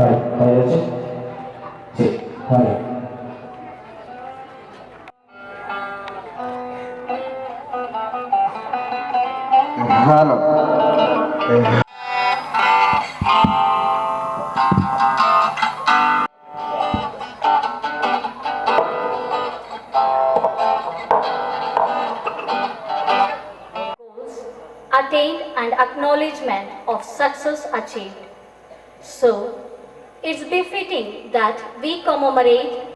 はい、はい、チェ、はい。Halo. Goals attained and acknowledgement of success achieved. So, it's befitting that we commemorate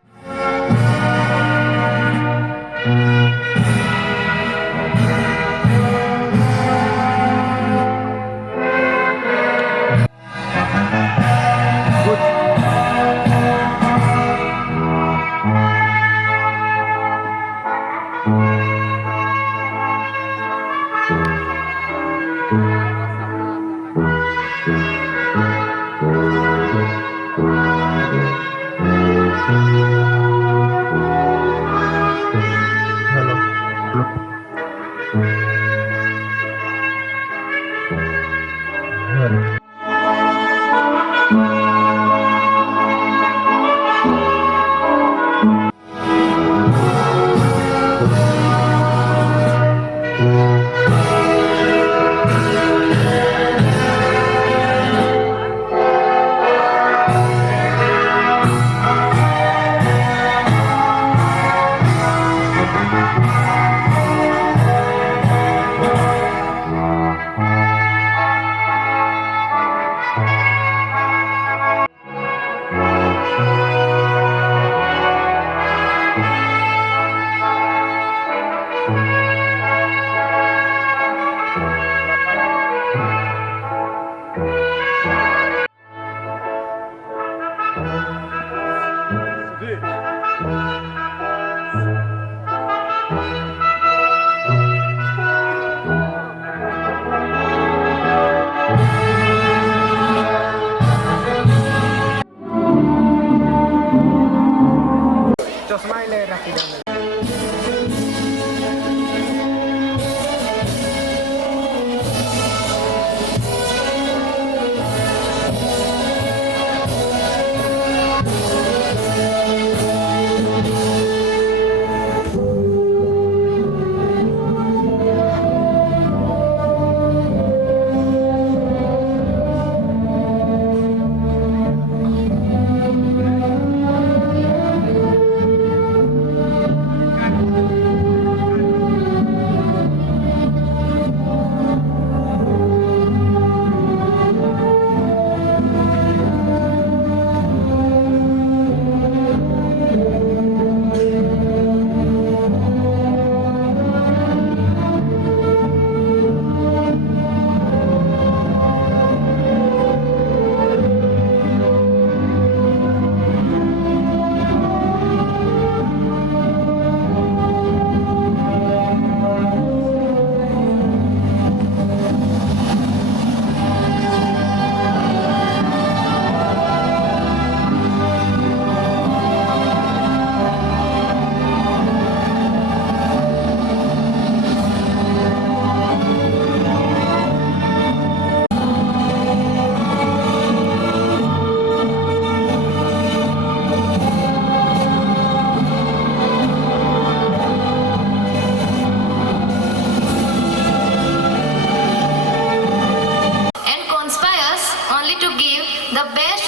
and conspires only to give the best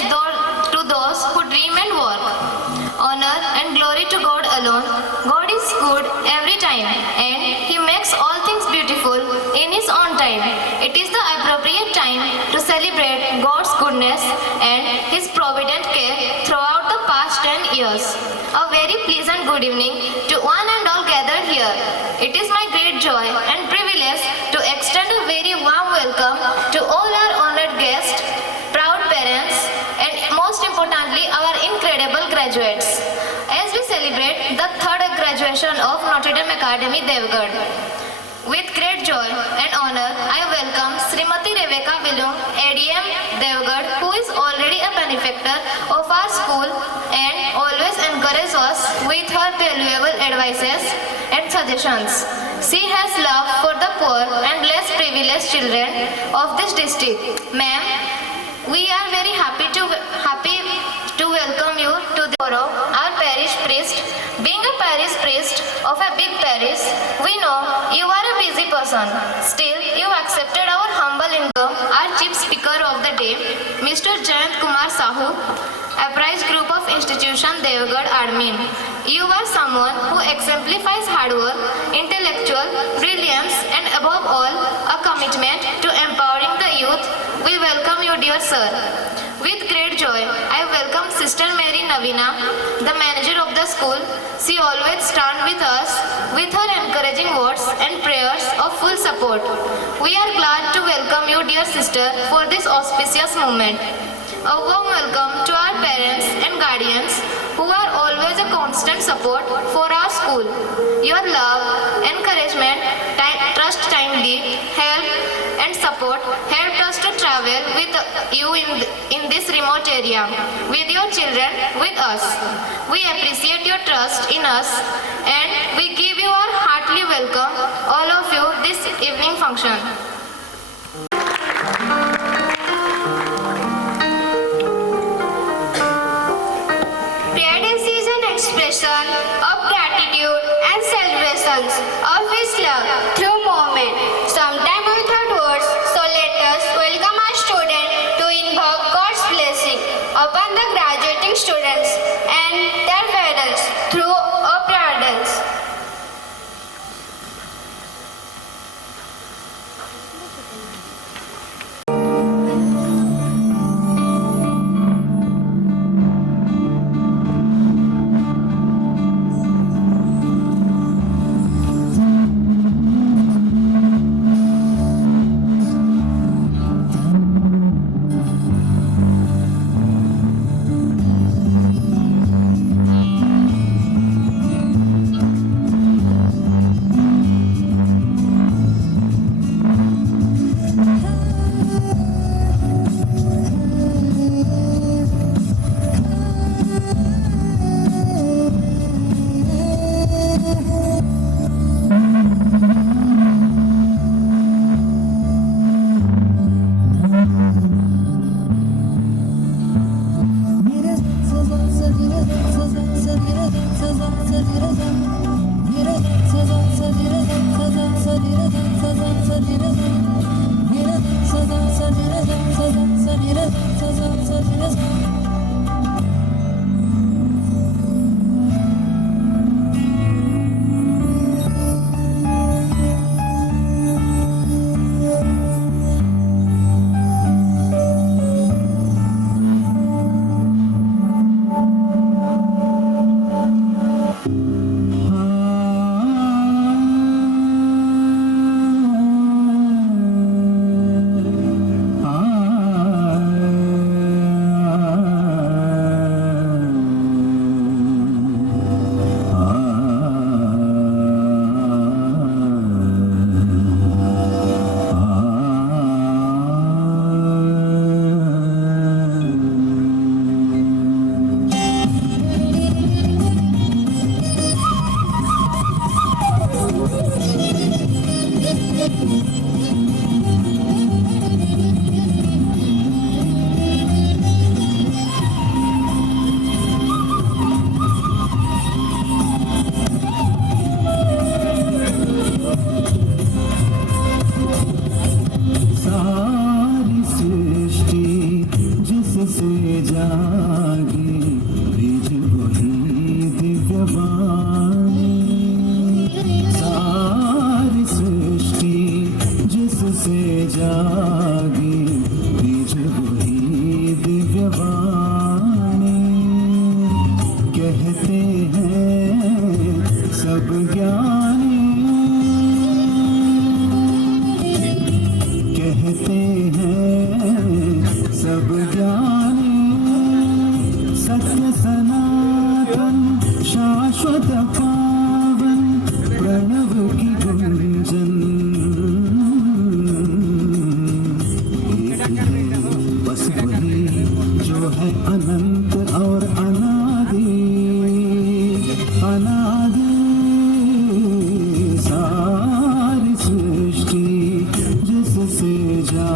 to those who dream and work. Honor and glory to God alone. God is good every time and He makes all things beautiful in His own time. It is the appropriate time to celebrate God's goodness and His provident care throughout the past 10 years. A very pleasant good evening to one and all gathered here. It is my great joy and privilege to extend a very warm welcome to all our honored guests, proud parents, and most importantly, our incredible graduates. As we celebrate the third graduation of Notre Dame Academy, Devgarh. With great joy and honor, I welcome Srimati Rebecca Bilung, ADM Devgarh, who is already a benefactor of our school and always encourages us with her valuable advices and suggestions. She has love for the poor and less privileged children of this district. Ma'am, We are very happy to welcome you to the Goro, our parish priest. Being a parish priest of a big parish, we know you are a busy person. Still, you accepted our humble invite. Our chief speaker of the day, Mr. Jayant Kumar Sahu, Apprised Group of Institution Devgarh Admin. You are someone who exemplifies hard work, intellectual brilliance, and above all, a commitment to empowering the youth. We welcome you, dear sir. With great joy, I welcome Sister Mary Navina, the manager of the school. She always stands with us with her encouraging words and prayers of full support. We are glad to welcome you, dear sister, for this auspicious moment. A warm welcome to our parents and guardians who are always a constant support for our school. Your love, encouragement, trust, timely help and support helped us to travel with you in this remote area, with your children, with us. We appreciate your trust in us and we give you our heartily welcome, all of you, this evening function. Expression of gratitude and celebrations of His love through movement, sometimes without words. So let us welcome our students to invoke God's blessing upon the graduating students and their parents through a prayer dance.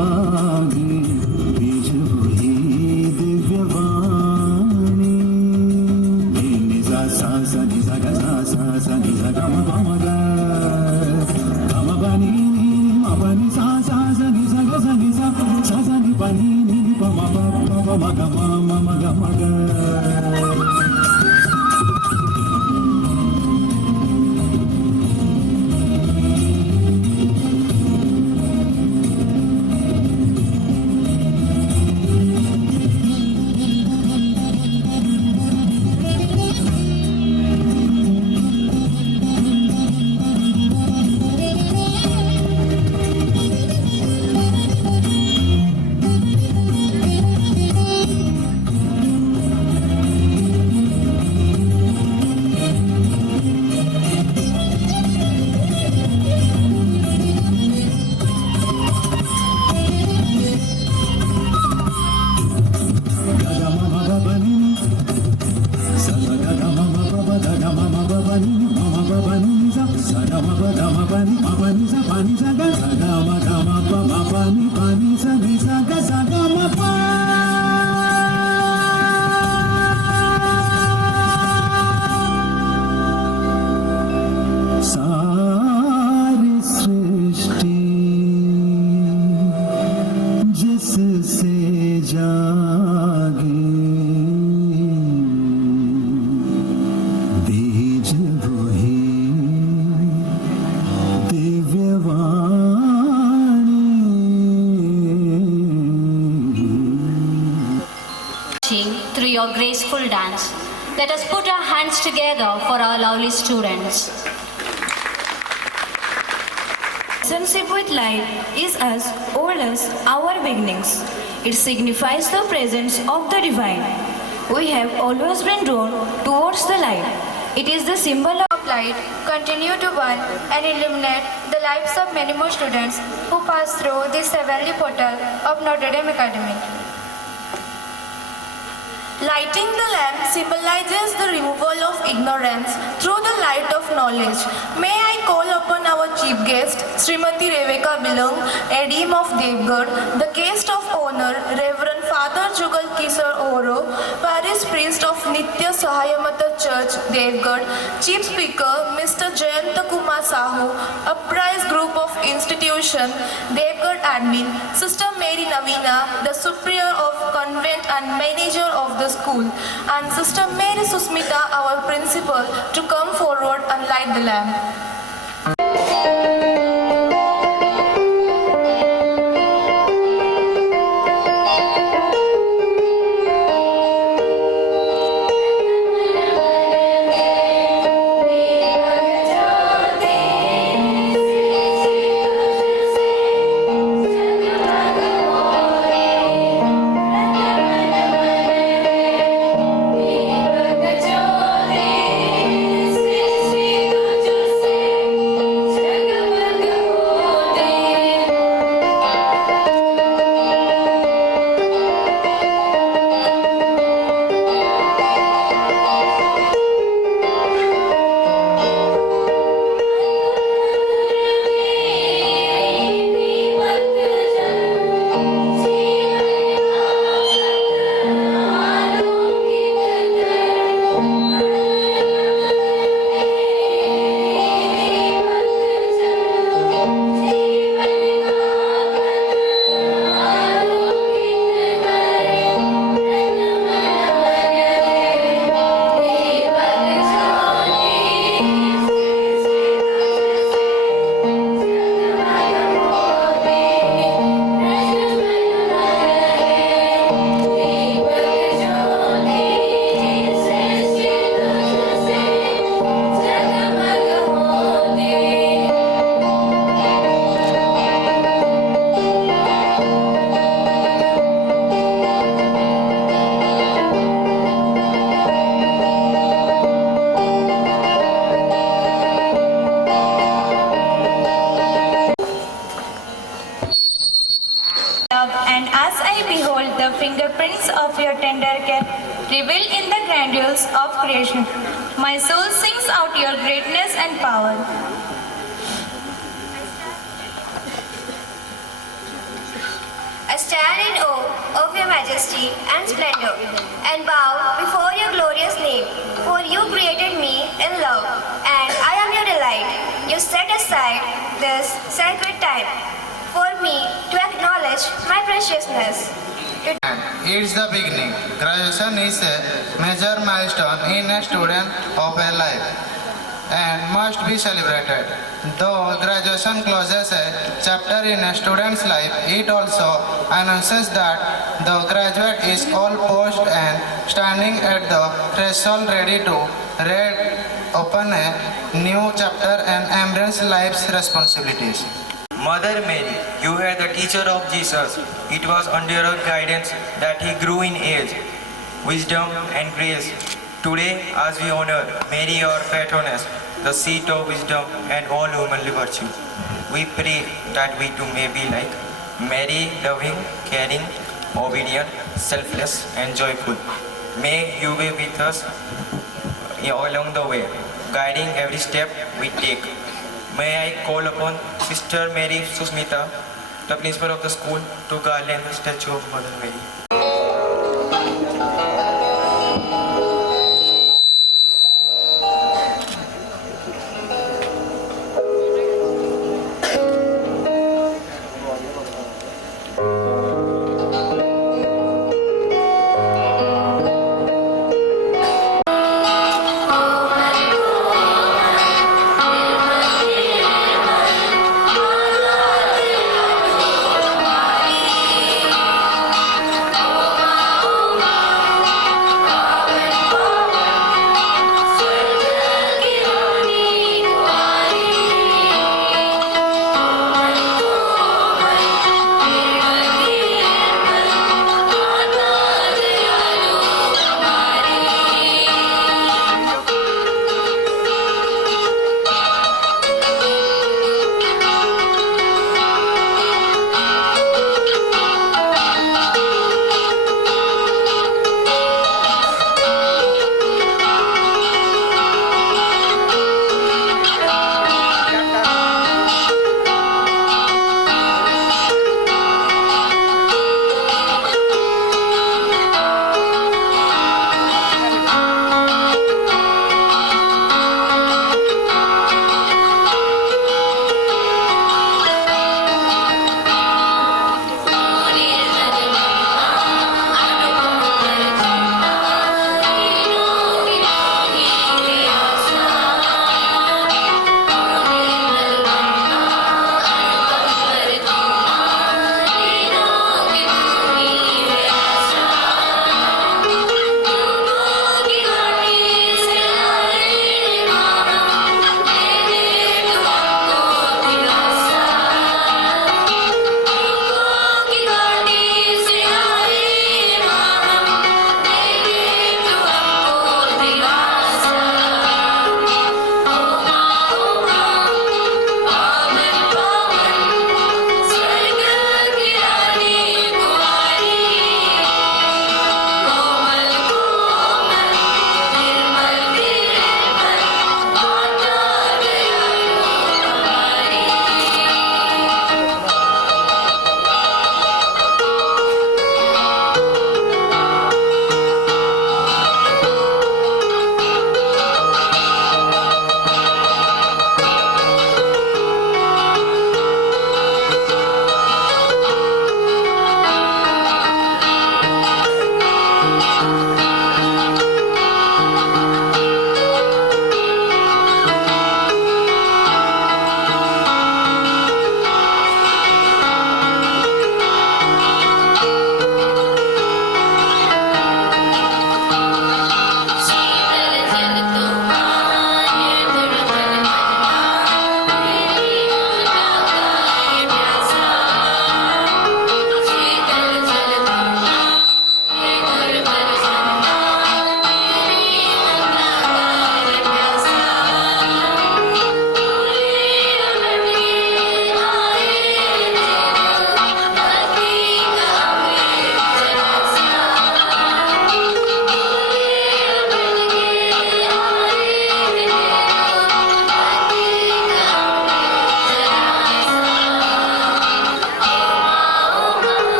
जागे बीज वही Through your graceful dance, let us put our hands together for our lovely students. Relationship with light is as old as our beginnings. It signifies the presence of the divine. We have always been drawn towards the light. It is the symbol of Light continue to burn and illuminate the lives of many more students who pass through this heavenly portal of Notre Dame Academy. Lighting the lamp symbolizes the removal of ignorance through the light of knowledge. May I call upon our chief guest, Srimati Reveka Bilang, ADM of Devgarh, the guest of honor, Reverend Father Jugal Kishore Oro, Parish Priest of Nitya Sahayamata Church, Devgarh, Chief Speaker, Mr. Jayanta Kumar Sahu, Uprise Group of Institution, Devgarh Admin, Sister Mary Navina, the Superior of Convent and Manager of the school, and Sister Mary Susmita, our principal, to come forward and light the lamp. And as I behold the fingerprints of your tender care revealed in the grandeurs of creation, my soul sings out your greatness and power. I stand in awe of your majesty and splendor, and bow before your glorious name, for you created me in love, and I am your delight. adequate time for me to acknowledge my preciousness. It's the beginning. Graduation is a major milestone in a student of a life and must be celebrated. Though graduation closes a chapter in a student's life, it also announces that the graduate is all poised and standing at the threshold ready to open a new chapter and embrace life's responsibilities. Mother Mary, you were the teacher of Jesus. It was under your guidance that he grew in age, wisdom and grace. Today, as we honor Mary, your patroness, the seat of wisdom and all womanly virtue, we pray that we too may be like Mary, loving, caring, obedient, selfless and joyful. May you be with us along the way, guiding every step we take. May I call upon Sister Mary Susmita, the principal of the school, to garland the statue of Mother Mary.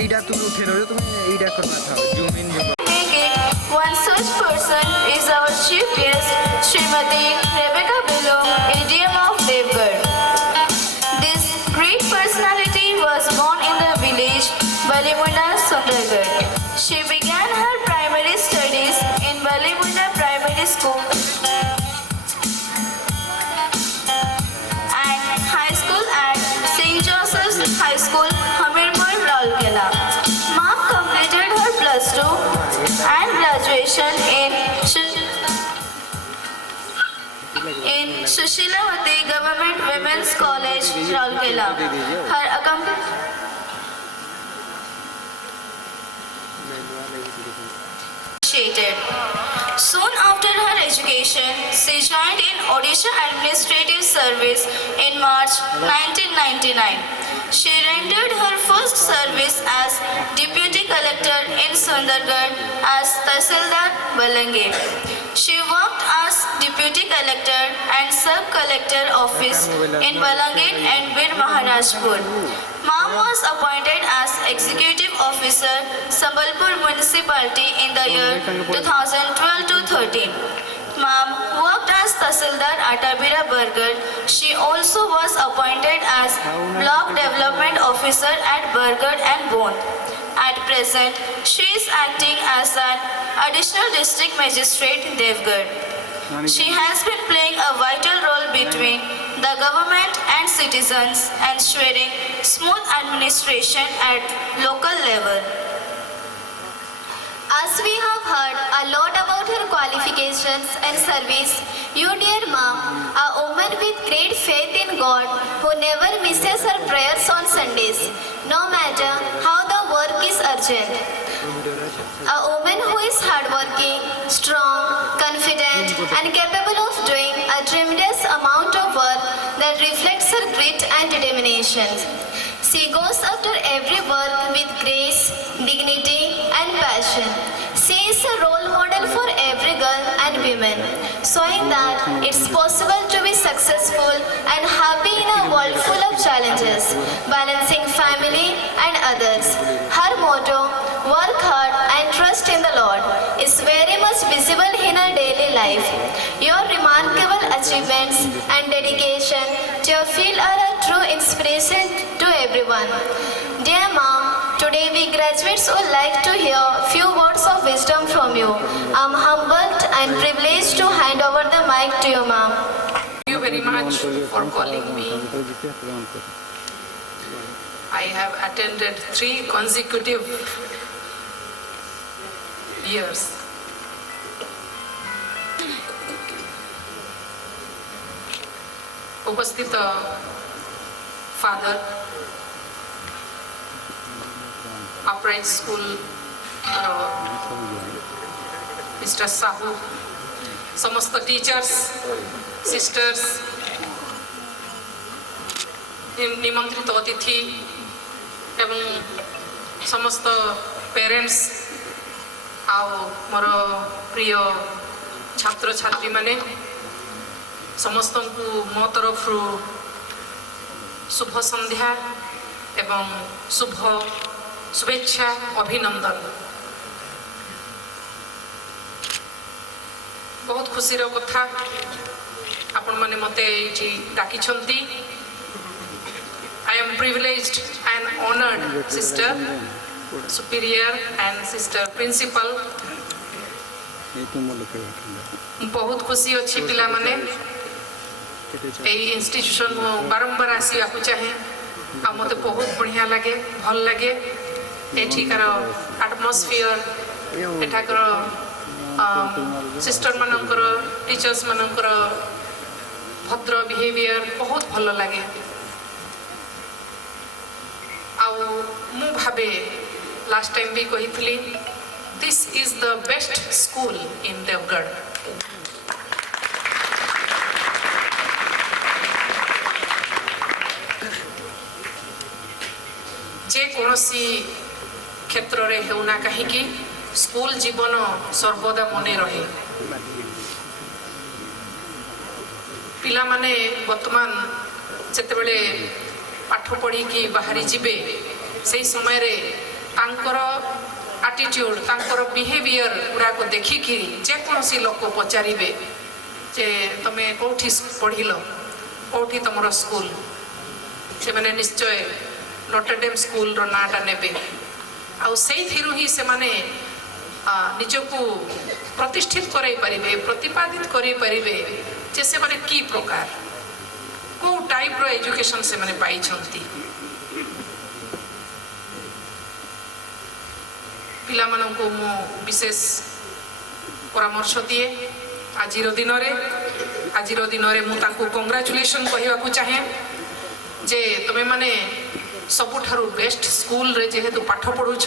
এইটা তুমি উঠে নেবে তুমি এইটা করবা থাও zoom in zoom One such person is our chief guest, Srimati Rebecca Bilong, ADM of Devgarh. This great personality was born in the village Balimunda, Sundargarh. She began her primary studies in Balimunda Primary School and high school at St. Joseph's High School, Hamirpur, Raulkela. Mom completed her +2 and graduation in Sushilavati Government Women's College, Raulkela. Her Soon after her education, she joined in Odisha Administrative Service in March 1999. She rendered her first service as Deputy Collector in Sundargarh as Tahsildar Balange. She worked as Deputy Collector and Sub-Collector Office in Balange and Bir Maharajpur. Mom was appointed as Executive Officer, Sambalpur Municipality in the year 2012 to 13. Mom worked as Tahsildar at Abira Bargarh. She also was appointed as Block Development Officer at Bargarh and Bond. At present, she is acting as an Additional District Magistrate, Devgarh. She has been playing a vital role between the government and citizens, ensuring smooth administration at local level. As we have heard a lot about her qualifications and service, you dear mom, a woman with great faith in God who never misses her prayers on Sundays, no matter how the work is urgent. A woman who is hardworking, strong, confident and capable of doing a tremendous amount of work that reflects her grit and determination. She goes after every work with grace, dignity and passion. She is a role model for every girl and woman, showing that it's possible to be successful and happy in a world full of challenges, balancing family and others. Her motto, work hard and trust in the Lord, is very much visible in her daily life. Your remarkable achievements and dedication to your field are a true inspiration to everyone. Dear mom, today we graduates would like to hear few words of wisdom from you. I'm humbled and privileged to hand over the mic to you, ma'am. Thank you very much for calling me. I have attended 3 consecutive years. उपस्थित father upright school mister Sahu समस्त teachers sisters निमंत्रित अतिथि एवं समस्त parents आओ मोर प्रिय छात्र छात्री माने समस्त को मो तरफ शुभ संध्या एवं शुभेच्छा अभिनंदन। बहुत खुशी कथा आपण माने मते एठी डाकी छंती। I am privileged and honored sister superior and sister principal। बहुत खुशी अच्छी पिला माने इंस्टीट्यूशन बारंबार आसवा चाहे आ मत बहुत बढ़िया लगे भल लगे एठिकार एटमॉस्फियर एठाकर सिस्टर मानकर टीचर्स मानकर भद्र बिहेवियर बहुत भल लगे। मु भावे लास्ट टाइम भी कही थी this is the best school in Deogarh. जे कोनोसी क्षेत्र रे हेउना कहीं स्कूल जीवन सर्वदा मने रहे। पिला माने वर्तमान जेतेबेले पाठ पढ़ी कि बाहरी जीवे से समय रे ତାଙ୍କର ଆଟିଟ୍ୟୁଡ୍ ତାଙ୍କର ବିହେଭିଅର ଗୁଡ଼ାକ ଦେଖିକି ଯେକୌଣସି ଲୋକ ପଚାରିବେ ଯେ ତମେ କେଉଁଠି ପଢ଼ିଲ କେଉଁଠି ତମର ସ୍କୁଲ ସେମାନେ ନିଶ୍ଚୟ ନଟରଡେମ୍ ସ୍କୁଲର ନାଁଟା ନେବେ ଆଉ ସେଇଥିରୁ ହିଁ ସେମାନେ ନିଜକୁ ପ୍ରତିଷ୍ଠିତ କରାଇ ପାରିବେ ପ୍ରତିପାଦିତ କରାଇପାରିବେ ଯେ ସେମାନେ କି ପ୍ରକାର କେଉଁ ଟାଇପ୍ର ଏଜୁକେସନ୍ ସେମାନେ ପାଇଛନ୍ତି। ପିଲାମାନଙ୍କୁ ମୁଁ ବିଶେଷ ପରାମର୍ଶ ଦିଏ ଆଜିର ଦିନରେ ମୁଁ ତାଙ୍କୁ କଂଗ୍ରାଚୁଲେସନ୍ କହିବାକୁ ଚାହେଁ ଯେ ତୁମେମାନେ ସବୁଠାରୁ ବେଷ୍ଟ ସ୍କୁଲରେ ଯେହେତୁ ପାଠ ପଢ଼ୁଛ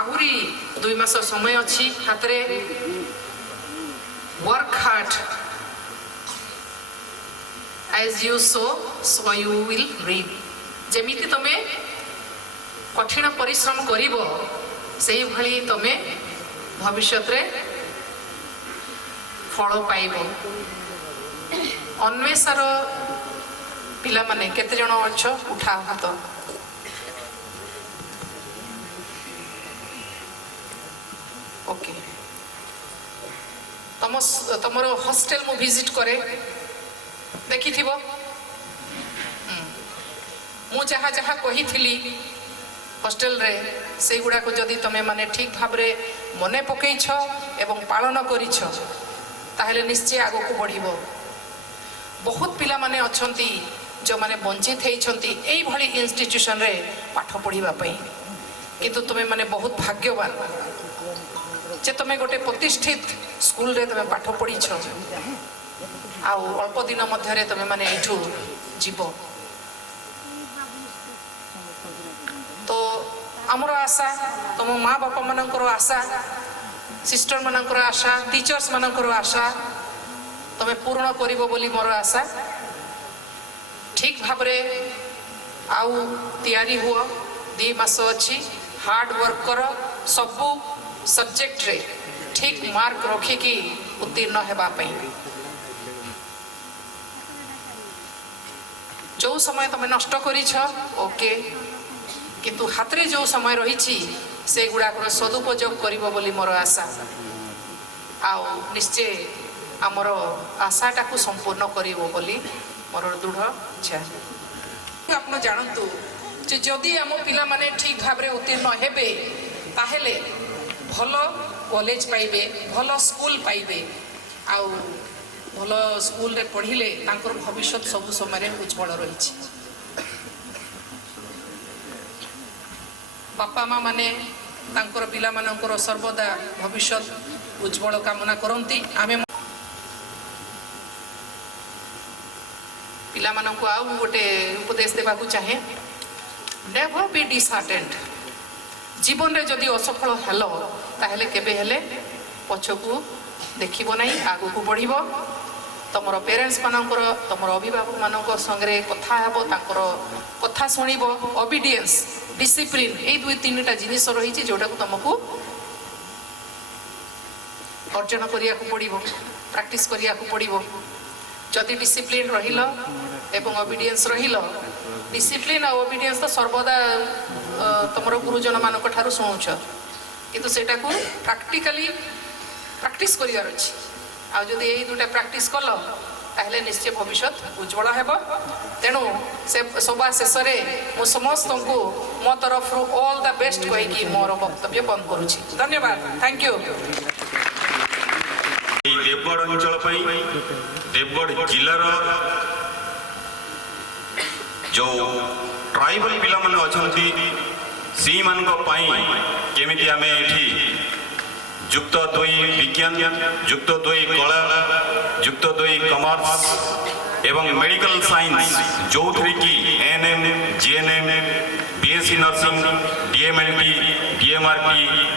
ଆହୁରି 2 ମାସ ସମୟ ଅଛି ହାତରେ work hard as you sow so you will reap ଯେମିତି ତମେ କଠିନ ପରିଶ୍ରମ କରିବ ସେଇଭଳି ତମେ ଭବିଷ୍ୟତରେ ଫଳ ପାଇବ। ଅନ୍ୱେଷାର ପିଲାମାନେ କେତେ ଜଣ ଅଛ ଉଠା ହାତ। ଓକେ ତମର ହଷ୍ଟେଲ ମୁଁ ଭିଜିଟ୍ କରେ ଦେଖିଥିବ ମୁଁ ଯାହା ଯାହା କହିଥିଲି ହଷ୍ଟେଲରେ ସେଇଗୁଡ଼ାକ ଯଦି ତମେ ମାନେ ଠିକ୍ ଭାବରେ ମନେ ପକେଇଛ ଏବଂ ପାଳନ କରିଛ ତାହେଲେ ନିଶ୍ଚୟ ଆଗକୁ ବଢ଼ିବ। ବହୁତ ପିଲାମାନେ ଅଛନ୍ତି ଯେଉଁମାନେ ବଞ୍ଚିତ ହେଇଛନ୍ତି ଏଇଭଳି ଇନଷ୍ଟିଟ୍ୟୁସନରେ ପାଠ ପଢ଼ିବା ପାଇଁ କିନ୍ତୁ ତୁମେ ମାନେ ବହୁତ ଭାଗ୍ୟବାନ ଯେ ତୁମେ ଗୋଟେ ପ୍ରତିଷ୍ଠିତ ସ୍କୁଲରେ ତୁମେ ପାଠ ପଢ଼ିଛ ଆଉ ଅଳ୍ପ ଦିନ ମଧ୍ୟରେ ତୁମେ ମାନେ ଏଇଠୁ ଯିବ। ତ ଆମର ଆଶା ତୁମ ମା ବାପା ମାନଙ୍କର ଆଶା ସିଷ୍ଟର ମାନଙ୍କର ଆଶା ଟିଚର୍ସ ମାନଙ୍କର ଆଶା ତମେ ପୂରଣ କରିବ ବୋଲି ମୋର ଆଶା। ଠିକ୍ ଭାବରେ ଆଉ ତିଆରି ହୁଅ 2 ମାସ ଅଛି ହାର୍ଡ ୱାର୍କ କର ସବୁ ସବଜେକ୍ଟରେ ଠିକ୍ ମାର୍କ ରଖିକି ଉତ୍ତୀର୍ଣ୍ଣ ହେବା ପାଇଁ। ଯେଉଁ ସମୟ ତମେ ନଷ୍ଟ କରିଛ ଓକେ କିନ୍ତୁ ହାତରେ ଯେଉଁ ସମୟ ରହିଛି ସେଗୁଡ଼ାକର ସଦୁପଯୋଗ କରିବ ବୋଲି ମୋର ଆଶା ଆଉ ନିଶ୍ଚୟ ଆମର ଆଶାଟାକୁ ସମ୍ପୂର୍ଣ୍ଣ କରିବ ବୋଲି ମୋର ଦୃଢ଼ ଇଚ୍ଛା। ଆପଣ ଜାଣନ୍ତୁ ଯେ ଯଦି ଆମ ପିଲାମାନେ ଠିକ୍ ଭାବରେ ଉତ୍ତୀର୍ଣ୍ଣ ହେବେ ତାହେଲେ ଭଲ କଲେଜ ପାଇବେ ଭଲ ସ୍କୁଲ ପାଇବେ ଆଉ ଭଲ ସ୍କୁଲରେ ପଢ଼ିଲେ ତାଙ୍କର ଭବିଷ୍ୟତ ସବୁ ସମୟରେ ଉଜ୍ଜଳ ରହିଛି। ବାପା ମା ମାନେ ତାଙ୍କର ପିଲାମାନଙ୍କର ସର୍ବଦା ଭବିଷ୍ୟତ ଉଜ୍ଜଳ କାମନା କରନ୍ତି। ଆମେ ପିଲାମାନଙ୍କୁ ଆଉ ଗୋଟେ ଉପଦେଶ ଦେବାକୁ ଚାହେଁ ନେଭର ବି ଡିସହାର୍ଟେଣ୍ଡ। ଜୀବନରେ ଯଦି ଅସଫଳ ହେଲ ତାହେଲେ କେବେ ହେଲେ ପଛକୁ ଦେଖିବ ନାହିଁ ଆଗକୁ ବଢ଼ିବ। ତମର ପ୍ୟାରେଣ୍ଟସ୍ ମାନଙ୍କର ତମର ଅଭିଭାବକ ମାନଙ୍କ ସାଙ୍ଗରେ କଥା ହେବ ତାଙ୍କର କଥା ଶୁଣିବ। ଓବିଡିଏନ୍ସ ଡିସିପ୍ଲିନ୍ ଏଇ 2-3ଟା ଜିନିଷ ରହିଛି ଯେଉଁଟାକୁ ତମକୁ ଅର୍ଜନ କରିବାକୁ ପଡ଼ିବ ପ୍ରାକ୍ଟିସ୍ କରିବାକୁ ପଡ଼ିବ। ଯଦି ଡିସିପ୍ଲିନ୍ ରହିଲ ଏବଂ ଓବିଡିଏନ୍ସ ରହିଲ ଡିସିପ୍ଲିନ୍ ଆଉ ଓବିଡିଏନ୍ସ ତ ସର୍ବଦା ତମର ଗୁରୁଜନମାନଙ୍କ ଠାରୁ ଶୁଣୁଛ କିନ୍ତୁ ସେଇଟାକୁ ପ୍ରାକ୍ଟିକାଲି ପ୍ରାକ୍ଟିସ୍ କରିବାର ଅଛି। ଆଉ ଯଦି ଏଇ 2ଟା ପ୍ରାକ୍ଟିସ୍ କଲ ତାହେଲେ ନିଶ୍ଚୟ ଭବିଷ୍ୟତ ଉଜ୍ଜଳ ହେବ। ତେଣୁ ସେ ସଭା ଶେଷରେ ମୁଁ ସମସ୍ତଙ୍କୁ ମୋ ତରଫରୁ ଅଲ୍ ଦ ବେଷ୍ଟ କହିକି ମୋର ବକ୍ତବ୍ୟ ବନ୍ଦ କରୁଛି। ଧନ୍ୟବାଦ। Thank you. ଦେବଗଡ଼ ଅଞ୍ଚଳ ପାଇଁ ଦେବଗଡ଼ ଜିଲ୍ଲାର ଯେଉଁ ଟ୍ରାଇବାଲ ପିଲାମାନେ ଅଛନ୍ତି ସେଇମାନଙ୍କ ପାଇଁ କେମିତି ଆମେ ଏଠି ଯୁକ୍ତ 2 ବିଜ୍ଞାନ ଯୁକ୍ତ 2 କଳା ଯୁକ୍ତ 2 କମର୍ସ ଏବଂ ମେଡ଼ିକାଲ ସାଇନ୍ସ ଯେଉଁଥିରେ କି ANM GNM BSc nursing DMLT DMRT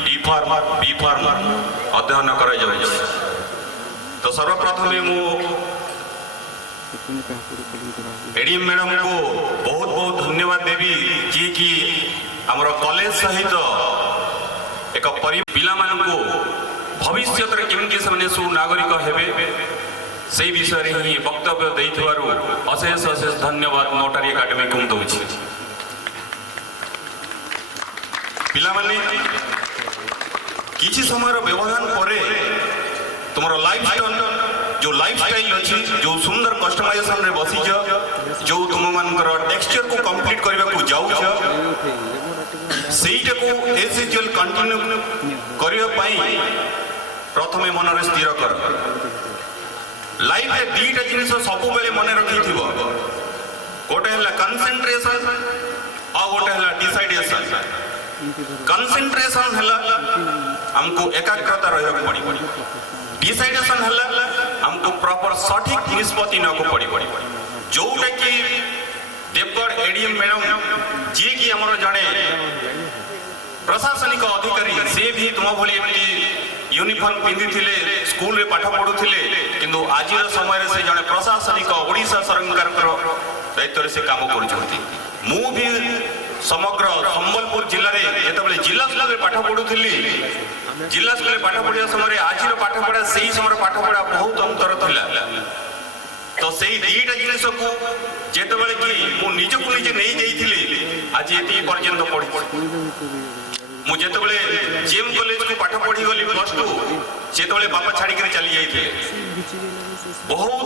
D.Pharm B.Pharm ଅଧ୍ୟୟନ କରାଯାଉଛି। ତ ସର୍ବପ୍ରଥମେ ମୁଁ एडीएम मैडम को बहुत बहुत धन्यवाद देवी कि आमर कॉलेज सहित एक पिला को भविष्य केमती से सुनागरिक हेबे से विषय ही वक्तव्य देइथिबारु अशेष अशेष धन्यवाद नोटारी एकाडेमी को दूची। ପିଲାମାନେ କିଛି ସମୟର ବ୍ୟବଧାନ ପରେ ତୁମର जो लाइफस्टाइल अच्छी जो सुंदर कस्टमाइजेशन रे बसीच जो तुम मानकर टेक्सचर को कंप्लीट करबा को जाउछ सेटा को एज यूजुअल कंटिन्यू करिया पई प्रथमे मन रे स्थिर कर लाइफ रे दीटा जिनिस सब बेले मन रखी थिबो गोटे हला कंसंट्रेशन आ गोटे हला डिसाइडेशन कंसंट्रेशन हला हमको एकाग्रता रहय पड़ी डिसाइडेशन हला हमको प्रॉपर सठिक निष्पत्ति न को पड़ी जोटा कि देवगढ़ एडीएम मैडम जी की हमर जने प्रशासनिक अधिकारी से भी तुम भली एमती यूनिफॉर्म पिंधि थिले स्कूल रे पाठ पढुथिले किंतु आजिर समय रे से जने प्रशासनिक ओडिशा सरकार दायित्व रे से काम करूछथि मु भी समग्र संबलपुर जिल्ला रे जेतबेले जिला स्कूल रे पाठ पढुथिली जिला स्कूल पाठ पढ़िया समय आज पाठ पढ़ा से ही समय पाठ पढ़ा बहुत अंतर थिला तो से दीटा जिनिस को जेतबेले कि मु निज को निजे नहीं जाइथिली आज एती पर्यंत पढ़ी मु जेतबेले जेएम कॉलेज को पाठ पढ़ी गली +2 जेतबेले बापा छाड़ी कर चली जाइथिले बहुत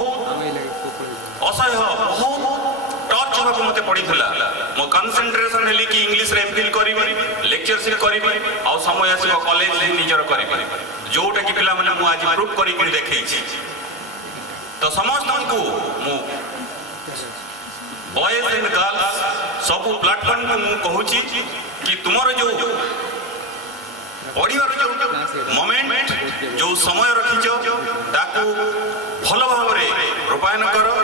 असह्य बहुत टच होको मते पड़ी थिला मो कंसंट्रेशन हेली कि इंग्लिश रे एमफिल करबी लेक्चरशिप करबी आ समय आसीबो कॉलेज रे निजर करबी जोटा कि पिला माने मु आज प्रूफ करी कि देखै छी तो समस्त को मु बॉयज एंड गर्ल्स सब प्लेटफॉर्म को मु कहू छी कि तुमरो जो पढ़िबार जो मोमेंट जो समय रखिछो ताकू भलो भाव रे रूपायन करो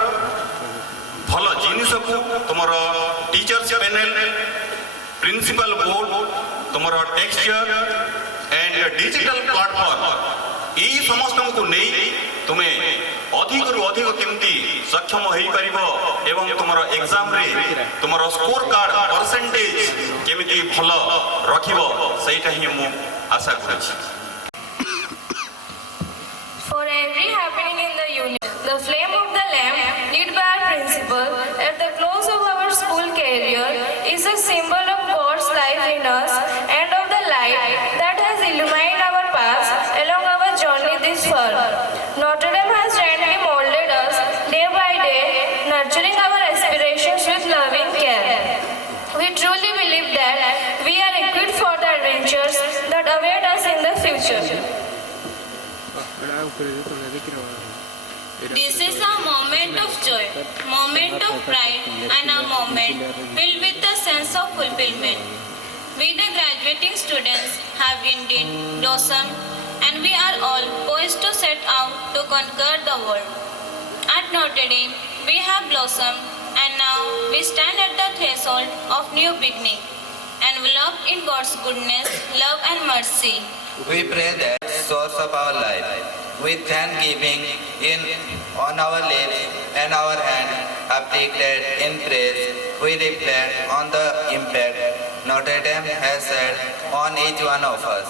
भल जिनिस को तुमर टीचर्स पैनल प्रिंसिपल बोर्ड तुमर टेक्सचर एंड डिजिटल प्लेटफॉर्म यही समस्त को नहीं तुम्हें अधिक रु अधिक केमती सक्षम हो पारिबो एवं तुमर एग्जाम रे तुमर स्कोर कार्ड परसेंटेज केमती भल रखिबो सेटा ही मु आशा करछि For every happening in the unit, the flame of the lamp lit by our principal at the close of our school career is a symbol of God's life in us and of the light that has illumined our path along our journey this far. Notre Dame has gently molded us day by day, nurturing our aspirations with loving care. We truly believe that we are equipped for the adventures that await us in the future. This is a moment of joy, moment of pride, and a moment filled with a sense of fulfillment. We, the graduating students, have indeed blossomed, and we are all poised to set out to conquer the world. At Notre Dame, we have blossomed, and now we stand at the threshold of new beginning, enveloped in God's goodness, love, and mercy. We pray that source of our life, with thanksgiving on our lips and our hands uplifted in praise, we reflect on the impact Notre Dame has had on each one of us.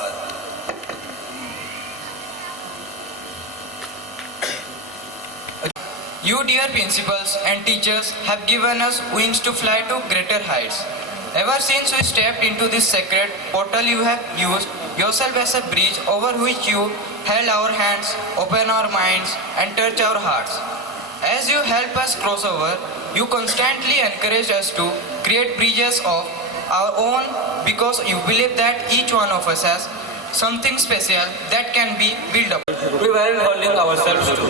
You, dear principals and teachers, have given us wings to fly to greater heights. Ever since we stepped into this sacred portal, you have used yourself as a bridge over which you held our hands, open our minds, and touch our hearts. As you help us cross over, you constantly encourage us to create bridges of our own because you believe that each one of us has something special that can be built up. We weren't holding ourselves to.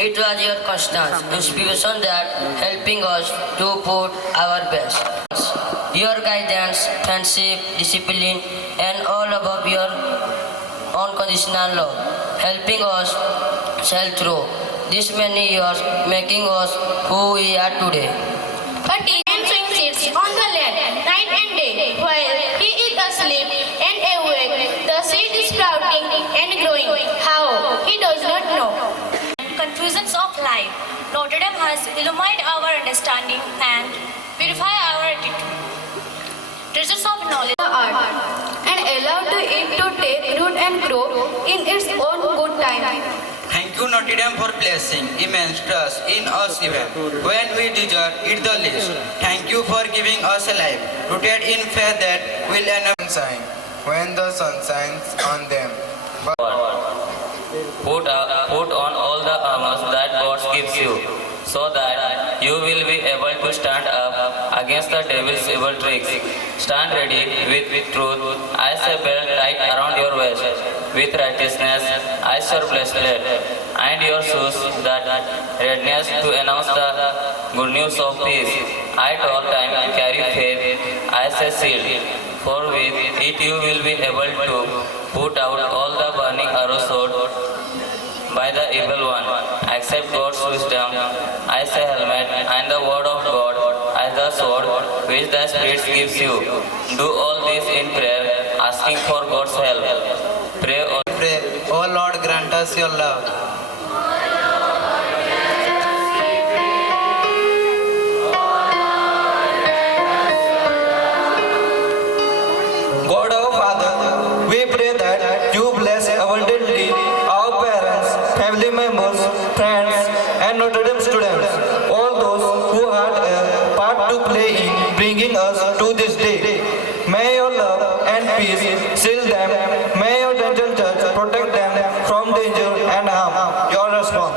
It was your constant inspiration that helping us to put our best. Your guidance, friendship, discipline, and all above your unconditional love, helping us sail through these many years, making us who we are today. A teacher sits on the land night and day while he is asleep and awake. The seed is sprouting and growing. How? He does not know. Confusions of life, Notre Dame has illuminated our understanding and purified our attitude. Treasures of knowledge Art and allow it to take root and grow in its own good time. Thank you, Notre Dame, for placing immense trust in us even when we deserve it the least. Thank you for giving us a life rooted in faith that will enable shine when the sun shines on them. Put on all the armors that God gives you, so that you will be able to stand up against the devil's evil tricks. Stand ready with truth as a belt tied around your waist, with righteousness as your breastplate, and your shoes that readiness to announce the good news of peace. At all times carry faith as a shield, for with it you will be able to put out all the burning arrows shot by the evil one. Accept God's wisdom as a helmet and the word of God as the sword which the Spirit gives you. Do all this in prayer, asking for God's help. Pray, O Lord, grant us your love. God our Father, we pray that you bless abundantly our parents, family members, friends, and Notre Dame students, all those who had a part to play in bringing us to this day. May your love and peace shield them. May your gentle touch protect them from danger and harm. Your response.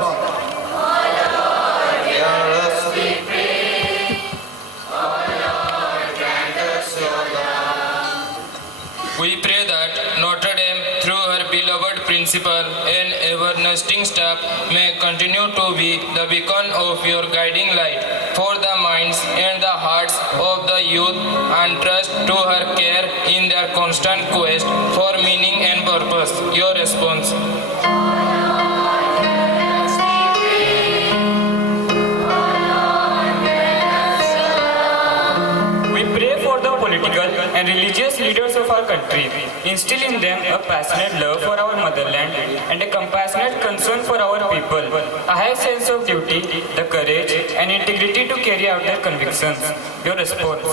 We pray that Notre Dame, through her beloved principal and everlasting staff, may continue to be the beacon of your guiding light for the minds and the hearts of the youth, and trust to her care in their constant quest for meaning and purpose. Your response. Political and religious leaders of our country, instill in them a passionate love for our motherland and a compassionate concern for our people, a high sense of duty, the courage and integrity to carry out their convictions. Your response.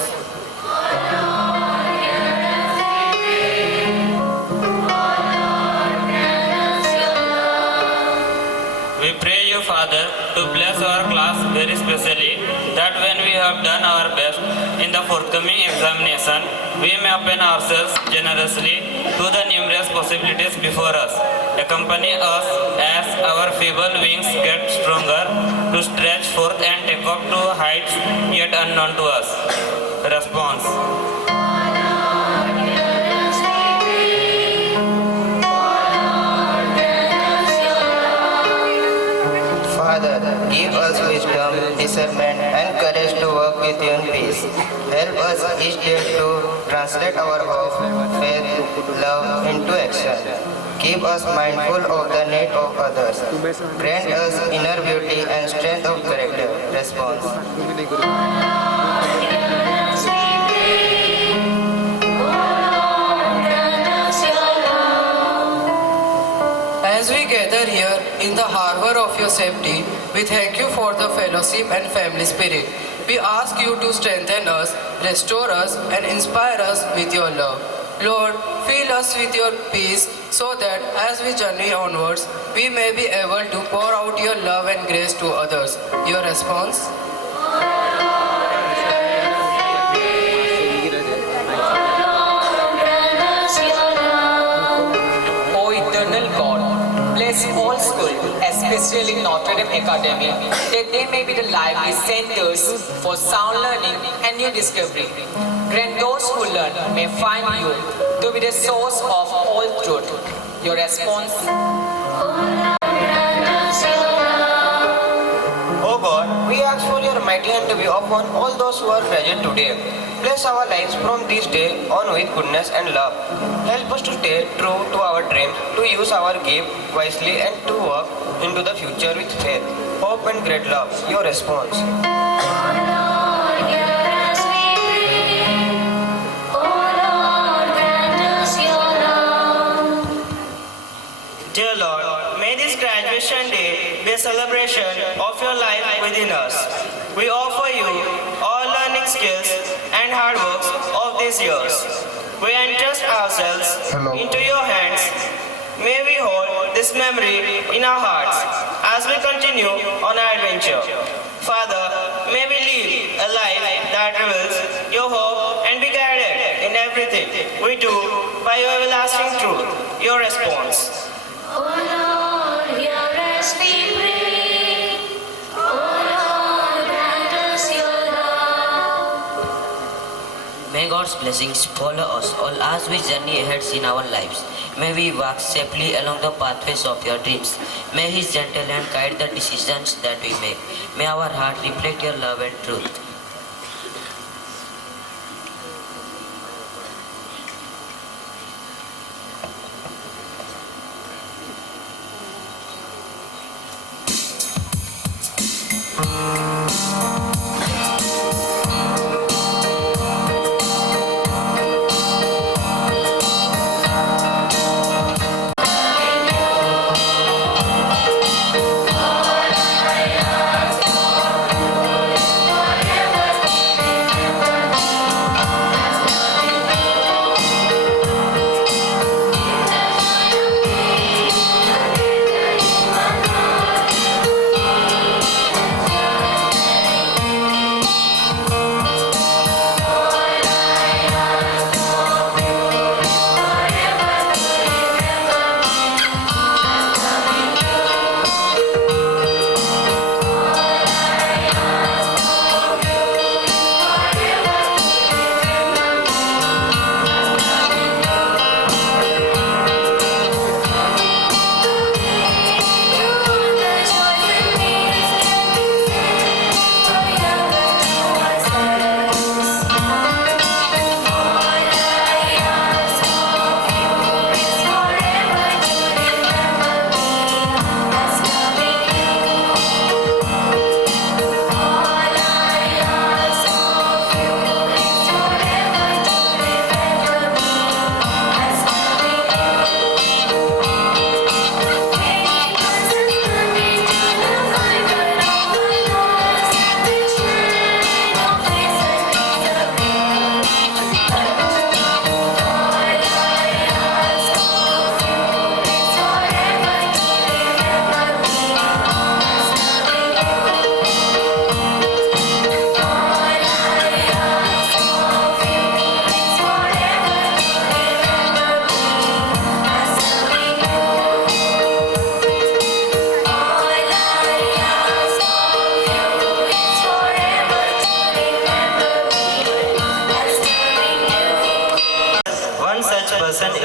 we pray you, Father, to bless our class very specially, that when we have done our best in the forthcoming examination, we may open ourselves generously to the numerous possibilities before us. Accompany us as our feeble wings get stronger to stretch forth and take up to heights yet unknown to us. Response. Father, give us wisdom, discernment, and courage to work with you in peace. Help us each day to translate our hope, faith, love into action. Keep us mindful of the need of others. Grant us inner beauty and strength of character. Response. As we gather here in the harbor of your safety, we thank you for the fellowship and family spirit. We ask you to strengthen us, restore us, and inspire us with your love. Lord, fill us with your peace so that as we journey onwards, we may be able to pour out your love and grace to others. Your response? O eternal God, bless all schools, especially Notre Dame Academy, that they may be the lively centers for sound learning and new discovery. Grant those who learn may find you to be the source of all truth. Your response? O God, we ask for your mighty hand to be upon all those who are present today. Bless our lives from this day on with goodness and love. Help us to stay true to our dreams, to use our gift wisely, and to walk into the future with faith, hope, and great love. Your response. Dear Lord, may this graduation day be a celebration of your life within us. We offer you all learning skills and hard works of these years. We entrust ourselves into your hands. May we hold this memory in our hearts as we continue on our adventure. Father, may we live a life that reveals your hope and be guided in everything we we do by your everlasting truth. Your response. O Lord, hear us we pray. O Lord, grant us your love. May God's blessings follow us all as we journey ahead in our lives. May we walk safely along the pathways of your dreams. May His gentle hand guide the decisions that we make. May our heart reflect your love and truth.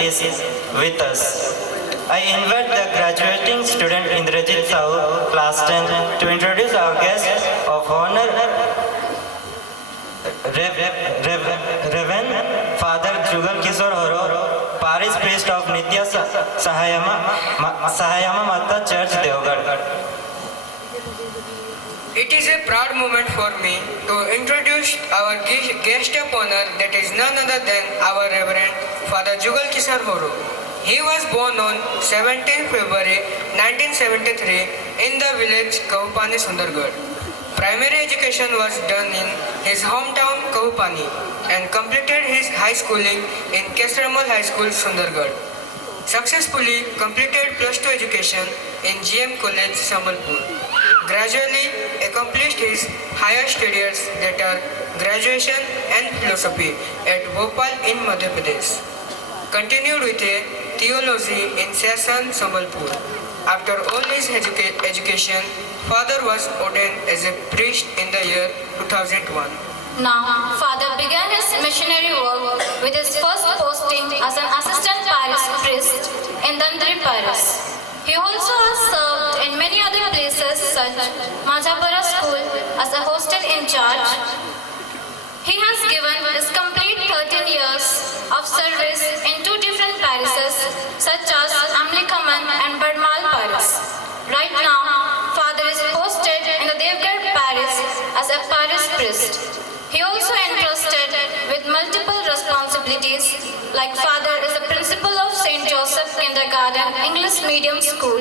is with us. I invite the graduating student Indrajit Sahu, class 10, to introduce our guest of honor, Reverend Father Jugal Kishore Horo, Parish Priest of Nitya Sahayama Mata Church, Devgarh. It is a proud moment for me to introduce our guest of honor, that is none other than our Reverend Father Jugal Kishore Horo. He was born on 17 February 1973 in the village Kahupani, Sundargarh. Primary education was done in his hometown Kahupani and completed his high schooling in Kesramal High School, Sundargarh. Successfully completed plus 2 education in GM College, Sambalpur. Gradually accomplished his higher studies, that are graduation and philosophy, at Bhopal in Madhya Pradesh. Continued with a theology in Sessan, Sambalpur. After all his education, Father was ordained as a priest in the year 2001. Now, Father began his missionary work with his first posting as an assistant parish priest in Dandri Parish. He also has served in many other places such Majapara School as a hostel in charge. He has given his complete 13 years of service in 2 different parishes such as Amlikaman and Badmal Parish. Right now, Father is posted in the Devgarh Parish as a parish priest. He also entrusted with multiple responsibilities, like Father is the principal of St. Joseph Kindergarten English Medium School,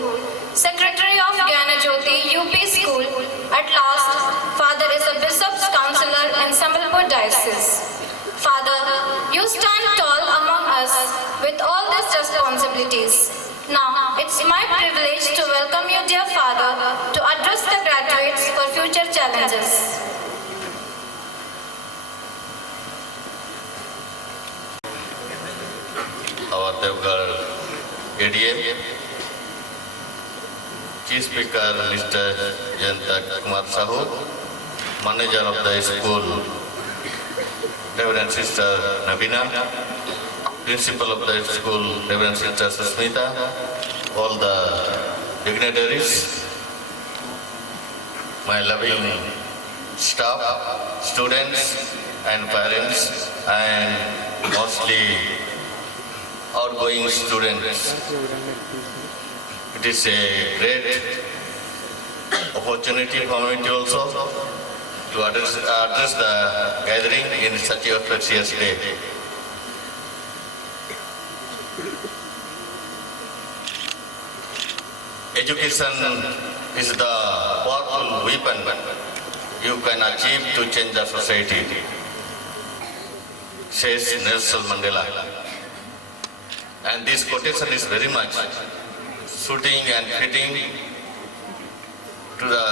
Secretary of Gyana Jyoti UP School. At last, Father is a Bishop's Counselor in Sambalpur Diocese. Father, you stand tall among us with all these responsibilities. Now, it's my privilege to welcome you, dear Father, to address the graduates for future challenges. our Devgarh ADM, Chief Speaker Mr. Jayanta Kumar Sahu, Manager of the school, Reverend Sister Nabina, Principal of the school, Reverend Sister Susmita, all the dignitaries, my loving staff, students and parents, and mostly outgoing students. It is a great opportunity for me to also to address the gathering in such a precious day. Education is the powerful weapon you can achieve to change the society, says Nelson Mandela. And this quotation is very much suiting and fitting to the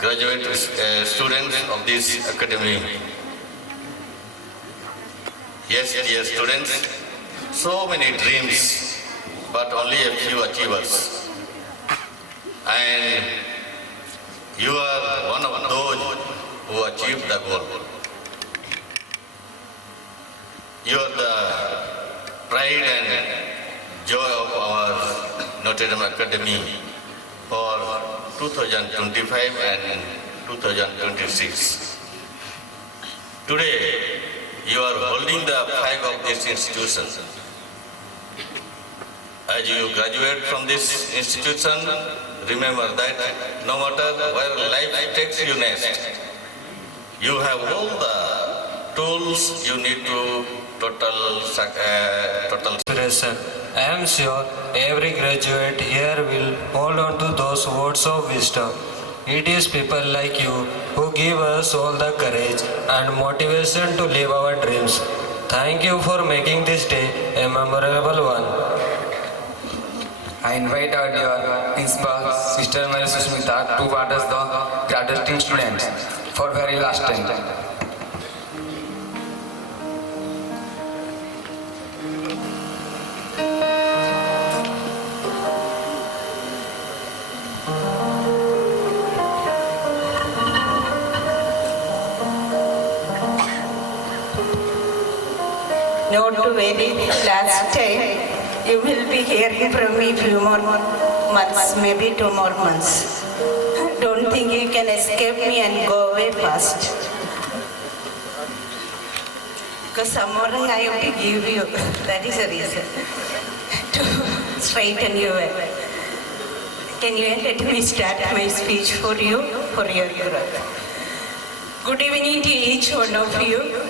graduate students of this academy. Yes, dear students, so many dreams, but only a few achievers. And you are one of those who achieved the goal. You are the pride and joy of our Notre Dame Academy for 2025 and 2026. Today, you are holding the flag of this institution. As you graduate from this institution, remember that no matter where life takes you next, you have all the tools you need to total. I am sure every graduate here will hold on to those words of wisdom. It is people like you who give us all the courage and motivation to live our dreams. Thank you for making this day a memorable one. I invite our dear Principal, Sister Mary Susmita, to address the graduating students for very last time. Not to very last time. You will be hearing from me few more months, maybe 2 more months. Don't think you can escape me and go away fast. Because somewhere I have to give you, that is the reason, to straighten you up. Can you let me start my speech for you, for your growth? Good evening to each one of you.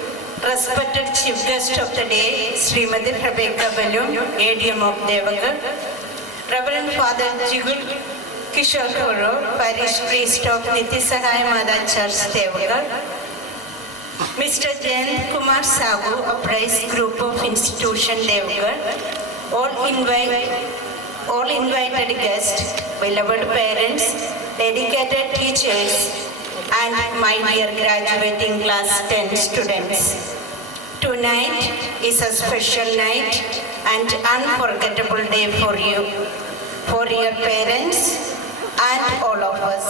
Respected Chief Guest of the Day, Srimati Rebecca Bellum, ADM of Devgarh, Reverend Father Jigul Kishore Koro, Parish Priest of Niti Sahai Mada Church, Devgarh, Mr. Jayant Kumar Sagu, Uprise Group of Institution, Devgarh, all invited guests, beloved parents, dedicated teachers, and my dear graduating class 10 students. Tonight is a special night and unforgettable day for you, for your parents and all of us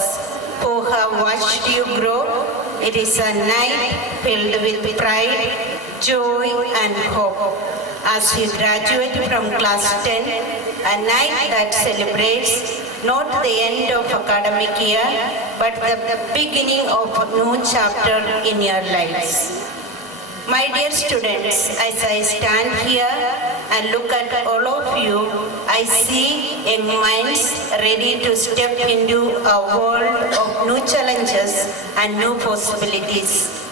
who have watched you grow. It is a night filled with pride, joy and hope as you graduate from class 10, a night that celebrates not the end of academic year, but the beginning of a new chapter in your lives. My dear students, as I stand here and look at all of you, I see young minds ready to step into a world of new challenges and new possibilities.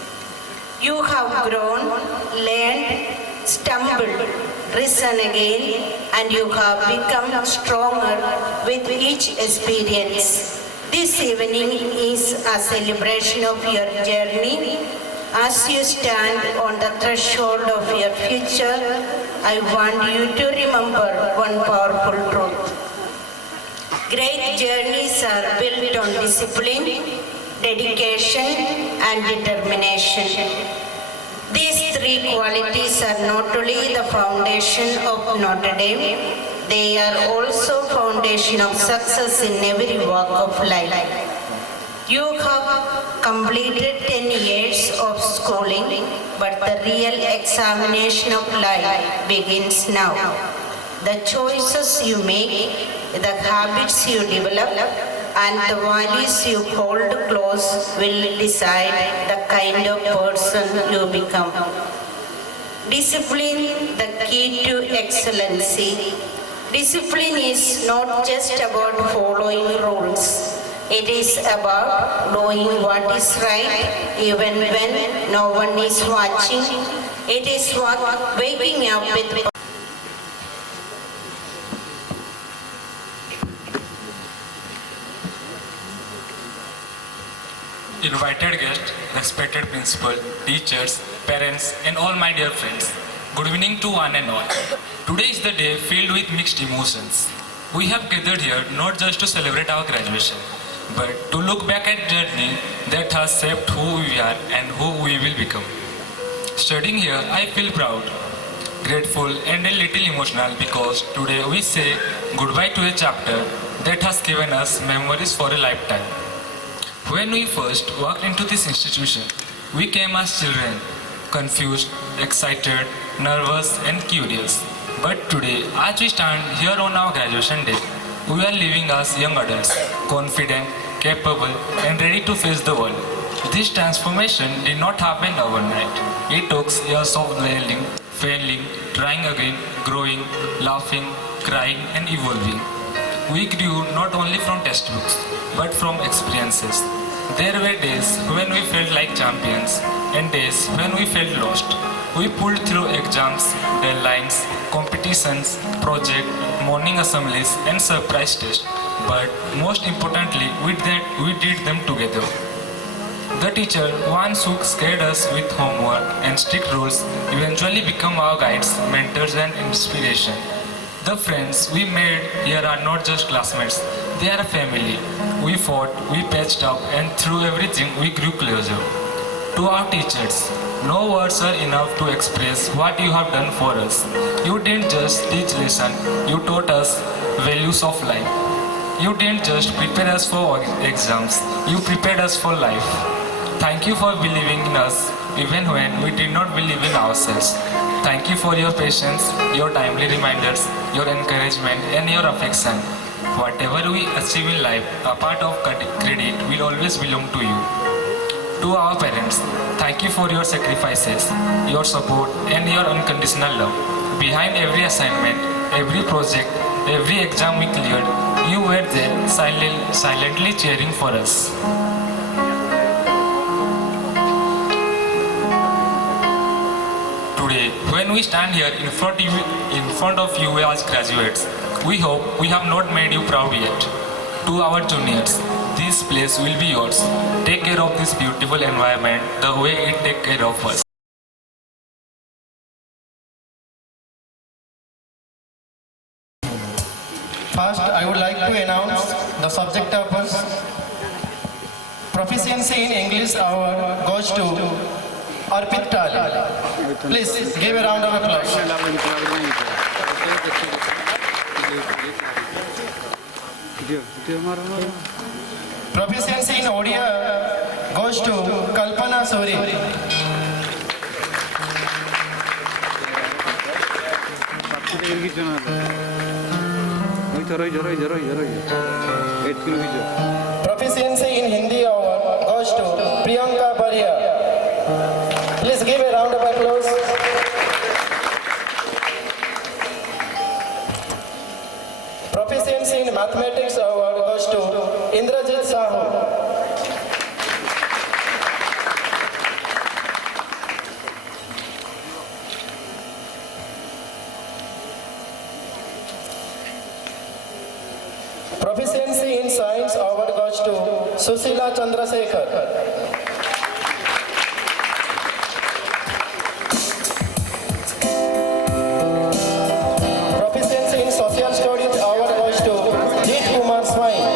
You have grown, learned, stumbled, risen again, and you have become stronger with each experience. This evening is a celebration of your journey. As you stand on the threshold of your future, I want you to remember one powerful truth. Great journeys are built on discipline, dedication, and determination. These three qualities are not only the foundation of Notre Dame, they are also foundation of success in every walk of life. You have completed 10 years of schooling, but the real examination of life begins now. The choices you make, the habits you develop, and the values you hold close will decide the kind of person you become. Discipline, the key to excellency. Discipline is not just about following rules. It is about doing what is right even when no one is watching. It is what waking up with Invited guests, respected principal, teachers, parents, and all my dear friends. Good evening to one and all. Today is the day filled with mixed emotions. We have gathered here not just to celebrate our graduation, but to look back at the journey that has shaped who we are and who we will become. Studying here, I feel proud, grateful, and a little emotional because today we say goodbye to a chapter that has given us memories for a lifetime. When we first walked into this institution, we came as children, confused, excited, nervous, and curious. But today, as we stand here on our graduation day, we are living as young adults, confident, capable, and ready to face the world. This transformation did not happen overnight. It took years of learning, failing, trying again, growing, laughing, crying, and evolving. We grew not only from textbooks, but from experiences. There were days when we felt like champions, and days when we felt lost. We pulled through exams, deadlines, competitions, projects, morning assemblies, and surprise tests. But most importantly, we did them together. The teacher once who scared us with homework and strict rules eventually became our guides, mentors, and inspiration. The friends we made here are not just classmates, they are a family. We fought, we patched up, and through everything we grew closer. To our teachers, no words are enough to express what you have done for us. You didn't just teach lessons, you taught us values of life. You didn't just prepare us for exams, you prepared us for life. Thank you for believing in us even when we did not believe in ourselves. Thank you for your patience, your timely reminders, your encouragement, and your affection. Whatever we achieve in life, a part of credit will always belong to you. To our parents, thank you for your sacrifices, your support, and your unconditional love. Behind every assignment, every project, every exam we cleared, you were there silently cheering for us. Today, when we stand here in front of you as graduates, we hope we have not made you proud yet. To our juniors, this place will be yours. Take care of this beautiful environment the way it takes care of us. First, I would like to announce the subject topics. Proficiency in English award goes to Arpit Tali. Please give a round of applause. Proficiency in Odia goes to Kalpana Suri. Proficiency in Hindi award goes to Priyanka Baria. Please give a round of applause. Proficiency in mathematics award goes to Indrajit Sahu. Proficiency in science award goes to Susila Chandrasekhar. Proficiency in social studies award goes to Jeet Kumar Swain.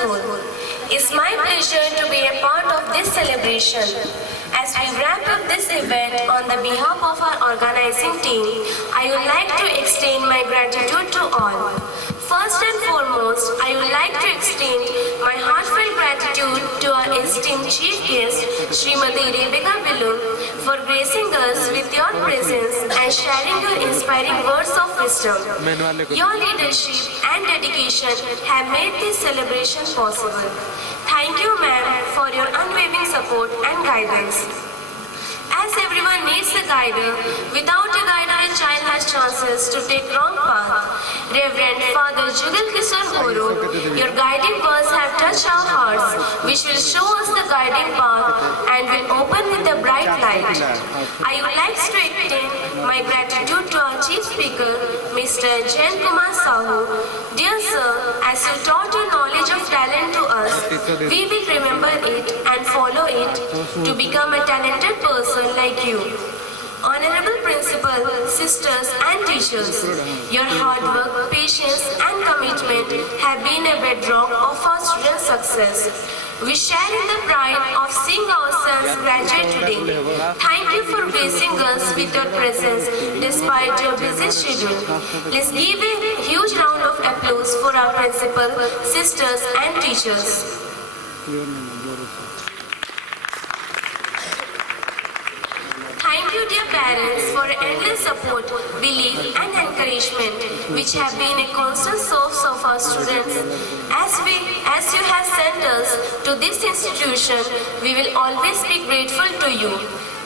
soul. It's my pleasure to be a part of this celebration. As we wrap up this event on the behalf of our organizing team, I would like to extend my gratitude to all. First and foremost, I would like to extend my heartfelt gratitude to our esteemed chief guest, Srimati Rebecca Bilun, for gracing us with your presence and sharing your inspiring words of wisdom. Your leadership and dedication have made this celebration possible. Thank you, ma'am, for your unwavering support and guidance. As everyone needs a guider, without a guider, a child has chances to take wrong path. Reverend Father Jugal Kishore Guru, your guiding words have touched our hearts, which will show us the guiding path and will open with a bright light. I would like to extend my gratitude to our Chief Speaker, Mr. Jain Kumar Sahu. Dear Sir, as you taught your knowledge of talent to us, we will remember it and follow it to become a talented person like you. Honorable Principal, sisters and teachers, your hard work, patience and commitment have been a bedrock of our students' success. We share in the pride of seeing our sons graduate today. Thank you for gracing us with your presence despite your busy schedule. Let's give a huge round of applause for our principal, sisters and teachers. Thank you, dear parents, for endless support, belief and encouragement, which have been a constant source of our students. As you have sent us to this institution, we will always be grateful to you.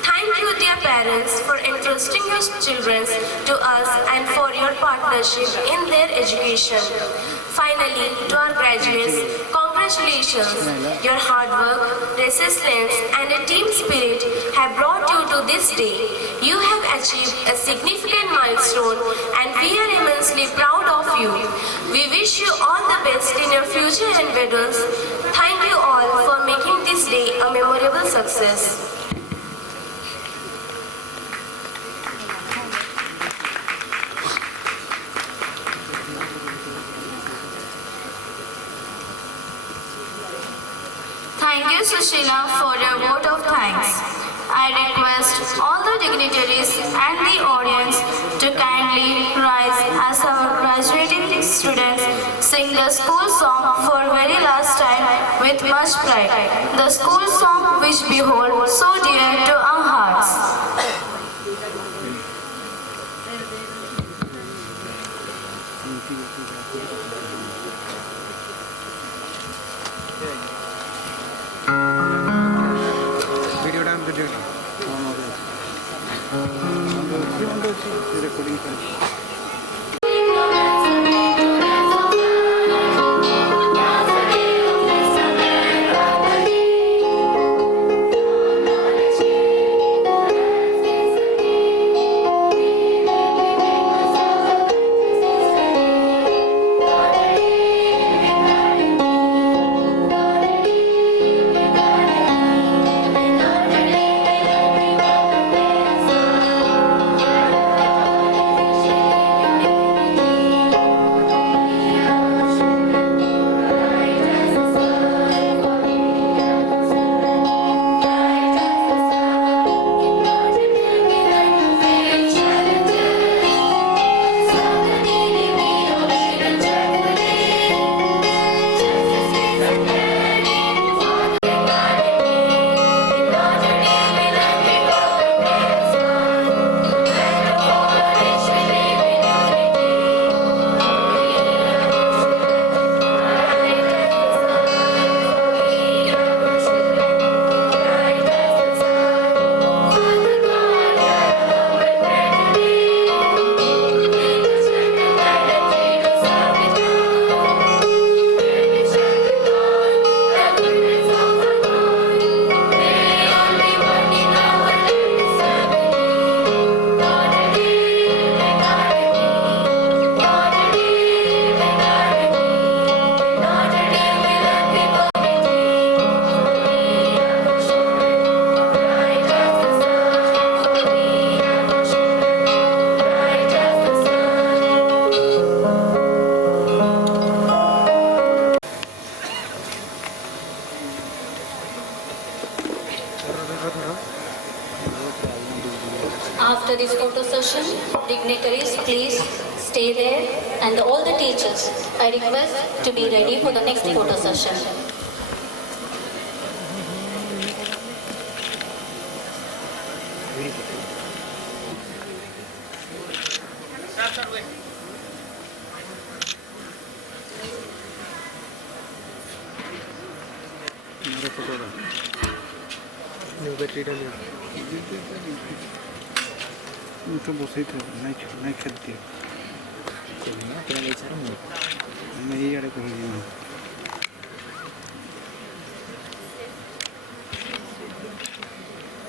Thank you, dear parents, for entrusting your children to us and for your partnership in their education. Finally, to our graduates, congratulations. Your hard work, resilience, and a team spirit have brought you to this day. You have achieved a significant milestone, and we are immensely proud of you. We wish you all the best in your future endeavors. Thank you all for making this day a memorable success. Thank you, Sushila, for your vote of thanks. I request all the dignitaries and the audience to kindly rise as our graduating students sing the school song for very last time with much pride. The school song which we hold so dear to our hearts. After this photo session, dignitaries, please stay there, and all the teachers, I request to be ready for the next photo session. तो बसई तो नहीं खेलती मैं ही आड़े कहूँ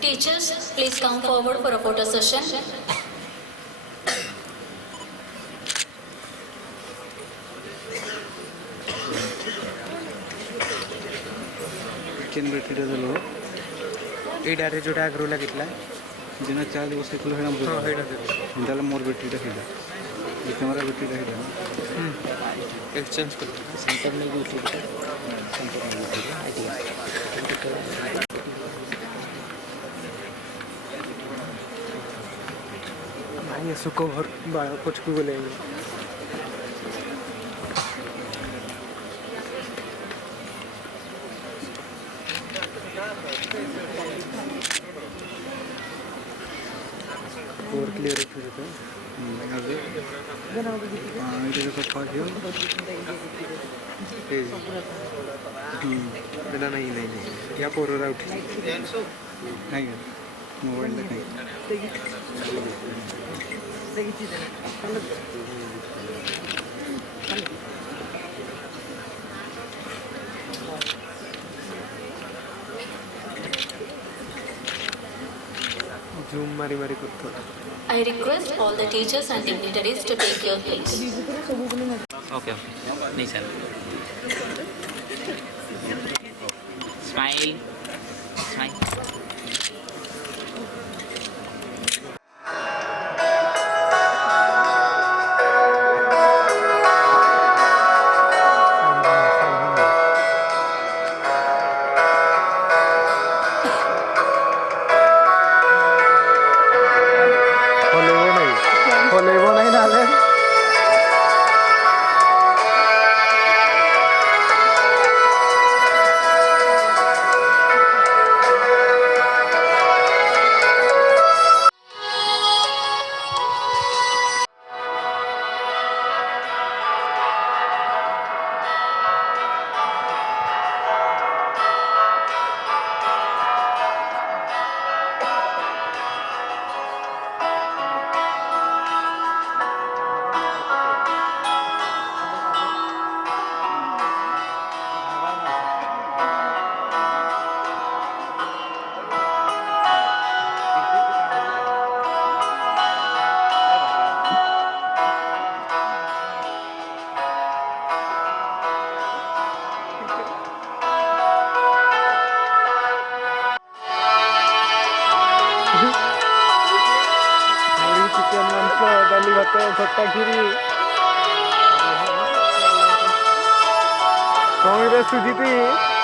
Teachers, please come forward for a photo session. केन बेटी दलो ए डारे जोटा आग्रो लागितला जेना 4 दिवस एकलो हेडा हां हेडा इंदाला मोर बेटी खेला ये कैमरा बेटी खेला एक्सचेंज कर सेंटर में यूट्यूब सेंटर में आईडिया भाई ये सुको भर बाळा कुछ को बोलेंगे और क्लियर हो चुका है आगे इधर का पास है बेटा नहीं या पोरो राउट नहीं मोबाइल नहीं जूम मारी मारी करतो I request all the teachers and dignitaries to take your place. Okay. नहीं सर. Smile. Smile. खट्टा खीरी कांग्रेस जीती